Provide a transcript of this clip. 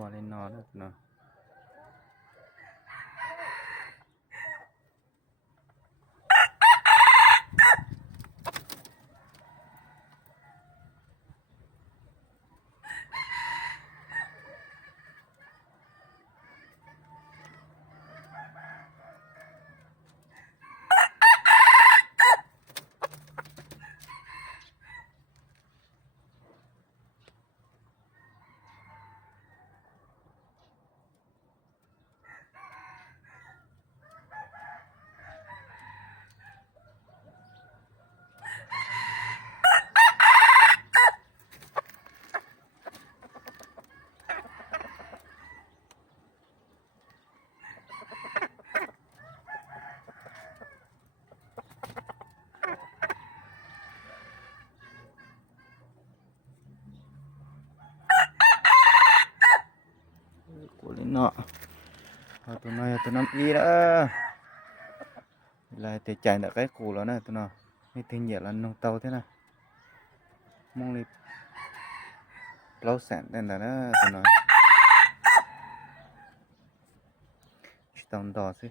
ตัวเลยนอนแล้วเนาะกูเลยเนาะเอาตัวน้อยเอาตัวน้ำอีแล้วlại để chạy được cái củ đó này tụi nóไม่ถึงเหยียดแล้วน้องเตาthế này mong đi lâu sẵn tên là nó tụi nó chỉ tông đỏ xí